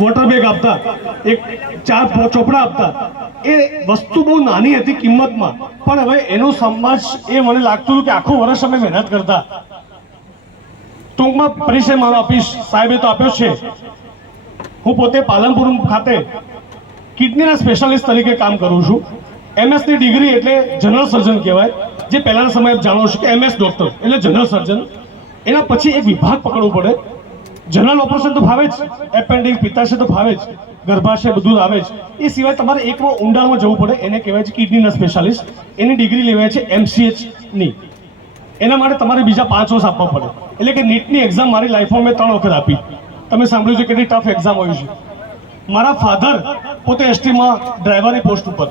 Water bag આપતા. એક ચાર ચોપડા આપતા. એ વસ્તુ બહુ નાની હતી કિંમતમાં. પણ હવે એનો સમાજ એ મને લાગતું હતું કે આખું વર્ષ અમે મહેનત કરતા. ટૂંકમાં પરિચય મારો આપીશ. સાહેબે તો આપ્યો છે. હું પોતે પાલનપુર ખાતે કિડનીના સ્પેશિયાલિસ્ટ તરીકે કામ કરું છું. એમએસની ડિગ્રી એટલે જનરલ સર્જન કહેવાય. જે પહેલાના સમયે જાણો છો કે એમએસ ડોક્ટર એટલે જનરલ સર્જન એના પછી એક વિભાગ પકડવો પડે. જનરલ ઓપરેશન તો ફાવે જ એપેન્ડિક્સ પિત્તાશય તો ફાવે જ, ગર્ભાશય બધું આવે જ. એ સિવાય તમારે એક ઊંડાણમાં જવું પડે, એને કહેવાય છે કિડનીના સ્પેશિયાલિસ્ટ એની ડિગ્રી લેવાય છે એમસીએચની એના માટે તમારે બીજા પાંચ વર્ષ આપવા પડે. એટલે કે નીટની એક્ઝામ મારી લાઈફમાં મેં ત્રણ વખત આપી. તમે સાંભળ્યું છે કેટલી ટફ એક્ઝામ હોય છે. મારા ફાધર પોતે એસટીમાં ડ્રાઈવરની પોસ્ટ ઉપર.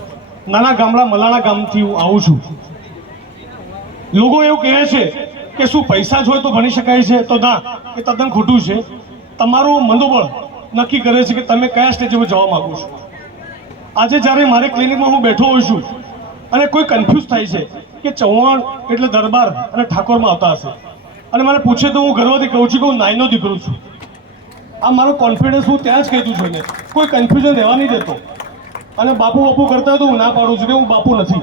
નાના ગામડા, મલાણા ગામથી હું આવું છું. લોકો એવું કહે છે કે શું પૈસા જ હોય તો ભણી શકાય છે? તો ના, એ તદ્દન ખોટું છે. તમારું મનોબળ નક્કી કરે છે કે તમે કયા સ્ટેજ ઉપર જવા માગો છો. આજે જ્યારે મારે ક્લિનિકમાં હું બેઠો હોઉં છું અને કોઈ કન્ફ્યુઝ થાય છે કે ચૌહાણ એટલે દરબાર અને ઠાકોરમાં આવતા હશે. અને મને પૂછે તો હું ગર્વથી કહું છું કે હું નાઈનો દીકરો છું. આ મારો કોન્ફિડન્સ હું ત્યાં જ કહેતું છું ને. કોઈ કન્ફ્યુઝન રહેવા નહીં દેતો. અને બાપુ બાપુ કરતા તો હું ના પાડું છું કે હું બાપુ નથી.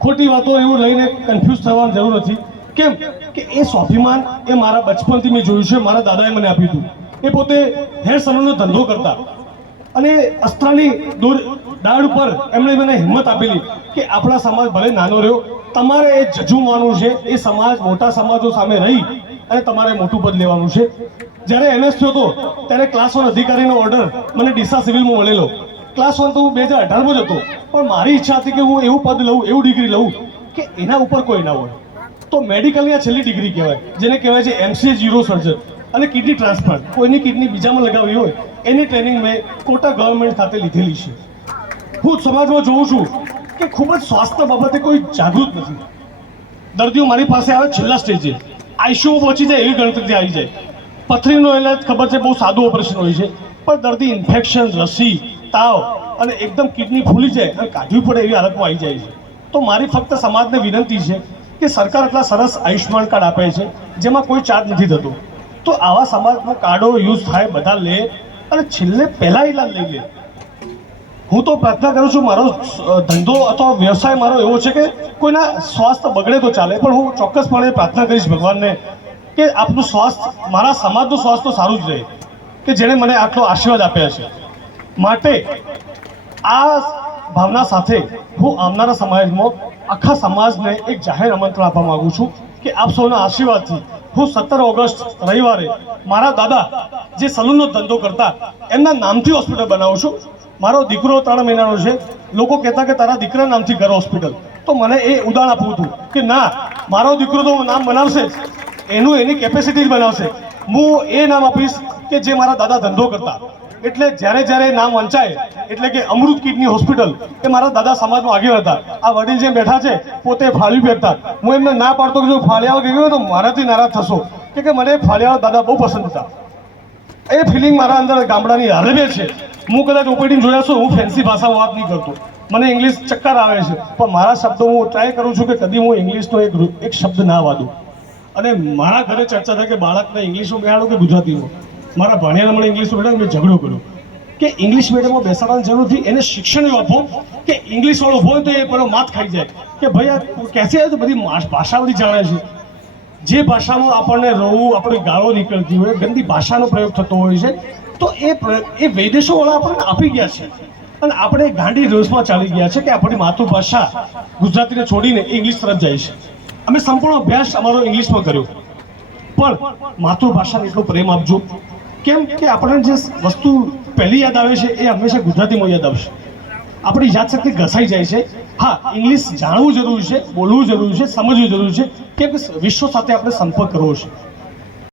ખોટી વાતો એવું લઈને કન્ફ્યુઝ થવાની જરૂર નથી. કેમ? કે એ સ્વાભિમાન એ મારા બચપનથી મેં જોયું છે, મારા દાદાએ મને આપ્યું હતું. એ પોતે હેર સલૂનનો ધંધો કરતા. અને અસ્ત્રાની દોર દાળ ઉપર એમણે મને હિંમત આપેલી કે આપણા સમાજ ભલે નાનો રહ્યો, તમારે એ જજુમવાનું છે, એ સમાજ, મોટા સમાજો સામે રહી અને તમારે મોટું પદ લેવાનું છે. જ્યારે એમએસ થયો હતો ત્યારે ક્લાસ વન અધિકારીનો ઓર્ડર મને ડીસા સિવિલમાં મળેલો. ક્લાસ વન તો હું બે હજાર અઢારમાં જ હતો. પણ મારી ઈચ્છા હતી કે હું એવું પદ લઉં, એવું ડિગ્રી લઉં, કે એના ઉપર કોઈ ના હોય. તો મેડિકલની આ છેલ્લી ડિગ્રી કહેવાય, જેને કહેવાય છે એમસીએ જીરો સર્જન અને કિડની ટ્રાન્સપ્લાન્ટ કોઈની કિડની બીજામાં લગાવવી હોય, એની ટ્રેનિંગ મેં કોટા ગવર્મેન્ટ ખાતે લીધેલી છે. હું સમાજમાં જોઉં છું કે ખૂબ જ સ્વાસ્થ્ય બાબતે કોઈ જાગૃત નથી. દર્દીઓ મારી પાસે આવે છેલ્લા સ્ટેજે આઈસીયુ પહોંચી જાય એવી ગણતરીથી આવી જાય. પથરીનો ઇલાજ ખબર છે બહુ સાદું ઓપરેશન હોય છે. પણ દર્દી ઇન્ફેક્શન રસી, તાવ અને એકદમ કિડની ફૂલી જાય અને કાઢવી પડે એવી હાલતમાં આવી જાય છે. તો મારી ફક્ત સમાજને વિનંતી છે કે સરકાર એટલા સરસ આયુષ્યમાન કાર્ડ આપે છે, જેમાં કોઈ ચાર્જ નથી થતો. તો આવા સમાજનો કાર્ડો યુઝ થાય, બધા લે, અને છેલ્લે પહેલા ઇલાજ લઈ લે. હું તો પ્રાર્થના કરું છું, મારો ધંધો અથવા વ્યવસાય મારો એવો છે કે કોઈના સ્વાસ્થ્ય બગડે તો ચાલે, પણ હું ચોક્કસપણે પ્રાર્થના કરીશ ભગવાનને કે આપનું સ્વાસ્થ્ય મારા સમાજનું સ્વાસ્થ્ય સારું જ રહે, કે જેણે મને આટલો આશીર્વાદ આપ્યા છે. માટે આ ભાવના સાથે હું આવનારા સમાજમાં આખા સમાજને એક જાહેર આમંત્રણ આપવા માગું છું કે આપ સૌના આશીર્વાદથી હું સત્તર ઓગસ્ટ રવિવારે મારા દાદા જે સલૂનનો ધંધો કરતા એમના નામથી હોસ્પિટલ બનાવું છું. મારો દીકરો ત્રણ મહિનાનો છે. લોકો કહેતા કે તારા દીકરા નામથી ઘર હોસ્પિટલ. તો મને એ ઉદાહરણ આપવું હતું કે ના, મારો દીકરો તો નામ બનાવશે જ. એનું એની કેપેસિટી જ બનાવશે. હું એ નામ આપીશ કે જે મારા દાદા ધંધો કરતા. એટલે જ્યારે જ્યારે નામ વંચાય, એટલે કે અમૃત કિડની હોસ્પિટલ, એ મારા દાદા સમાજમાં આગળ હતા. આ વડીલ જે બેઠા છે, પોતે ફાળવી બેઠતા હું એમને ના પાડતો કે જો ફાળિયાઓ ગયો હોય તો મારાથી નારાજ થશો. કે કે મને ફાળિયાઓ દાદા બહુ પસંદ હતા. એ ફિલિંગ મારા અંદર ગામડાની હરવે છે. હું કદાચ ઓપીડી જોયા હું ફેન્સી ભાષામાં વાત નહીં કરતો. મને ઇંગ્લિશ ચક્કર આવે છે. પણ મારા શબ્દો હું ટ્રાય કરું છું કે કદી હું ઇંગ્લિશનો એક એક શબ્દ ના વાદું અને મારા ઘરે ચર્ચા થાય કે બાળકને ઇંગ્લિશમાં બેહાડો કે ગુજરાતીમાં મારા ભાણિયાને મને ઇંગ્લિશ મીડિયમ મેં ઝઘડો કર્યો. કે ઇંગ્લિશ મીડિયમમાં બેસાડવાની જરૂર નથી, એને શિક્ષણ આપો કે ઇંગ્લિશ વાળો હોય તો એ પેલો માથ ખાઈ જાય. કે ભાઈ, આ કેસે આવે તો બધી ભાષા બધી જાણે છે. જે ભાષામાં આપણને રહવું આપણી ગાળો નીકળતી હોય, ગંદી ભાષાનો પ્રયોગ થતો હોય છે, તો એ એ વિદેશોવાળા આપણને આપી ગયા છે. અને આપણે ગાંડી રોષમાં ચાલી ગયા છે કે આપણી માતૃભાષા ગુજરાતીને છોડીને ઇંગ્લિશ તરફ જાય છે. અમે સંપૂર્ણ અભ્યાસ અમારો ઇંગ્લિશમાં કર્યો. પણ માતૃભાષાને એટલો પ્રેમ આપજો. કેમ કે આપણને જે વસ્તુ પહેલી યાદ આવે છે, એ હંમેશા ગુજરાતીમાં યાદ આવશે. આપણી યાદશક્તિ ઘસાઈ જાય છે. હા, ઇંગ્લિશ જાણવું જરૂરી છે, બોલવું જરૂરી છે, સમજવું જરૂરી છે. કેમ કે વિશ્વ સાથે આપણે સંપર્ક કરવો છે.